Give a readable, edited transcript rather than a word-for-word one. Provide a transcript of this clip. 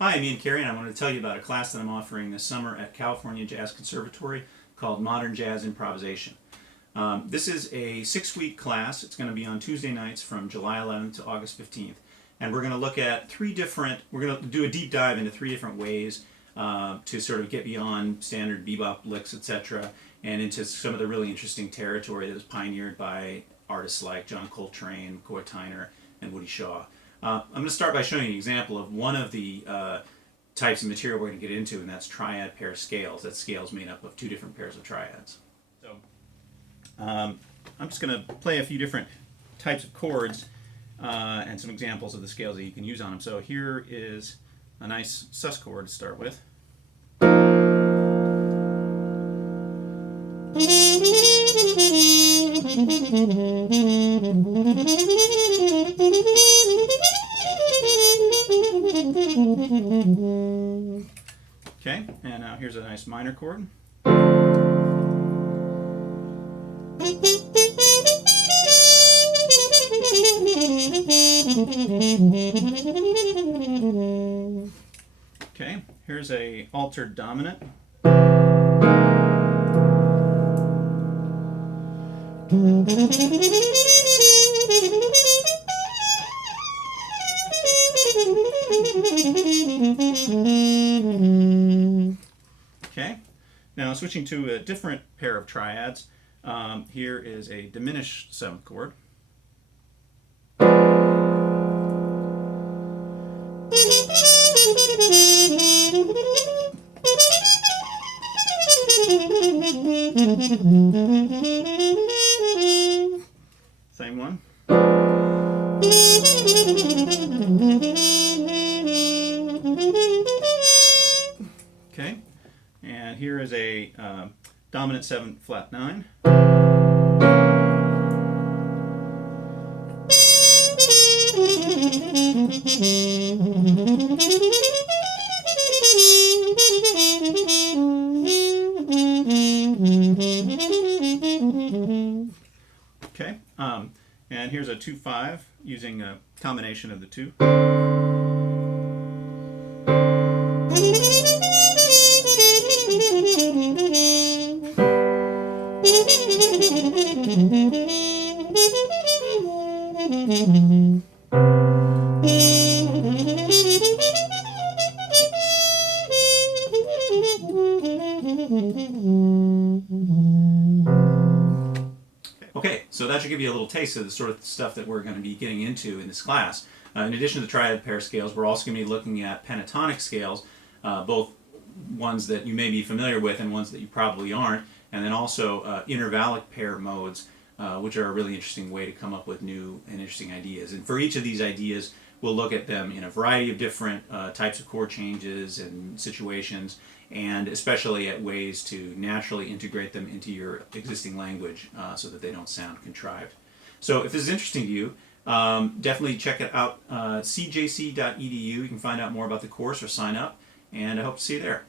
Hi, I'm Ian Carey, and I want to tell you about a class that I'm offering this summer at California Jazz Conservatory called Modern Jazz Improvisation. This is a 6-week class. It's going to be on Tuesday nights from July 11th to August 15th. And we're going to look at we're going to do a deep dive into 3 different ways to sort of get beyond standard bebop licks, etc., and into some of the really interesting territory that was pioneered by artists like John Coltrane, McCoy Tyner, and Woody Shaw. I'm going to start by showing you an example of one of the types of material we're going to get into, and that's triad pair scales. That's scales made up of 2 different pairs of triads. So I'm just going to play a few different types of chords and some examples of the scales that you can use on them. So here is a nice sus chord to start with. Okay, and now here's a nice minor chord. Okay, here's a altered dominant. Okay, now switching to a different pair of triads, here is a diminished 7th chord. Same one. Okay, and here is a dominant 7 flat 9. Okay, and here's a 2-5 using a combination of the 2. Okay, so that should give you a little taste of the sort of stuff that we're going to be getting into in this class. In addition to the triad pair scales, we're also going to be looking at pentatonic scales, both ones that you may be familiar with and ones that you probably aren't, and then also intervallic pair modes, which are a really interesting way to come up with new and interesting ideas. And for each of these ideas, we'll look at them in a variety of different types of chord changes and situations, and especially at ways to naturally integrate them into your existing language so that they don't sound contrived. So if this is interesting to you, definitely check it out, cjc.edu. You can find out more about the course or sign up, and I hope to see you there.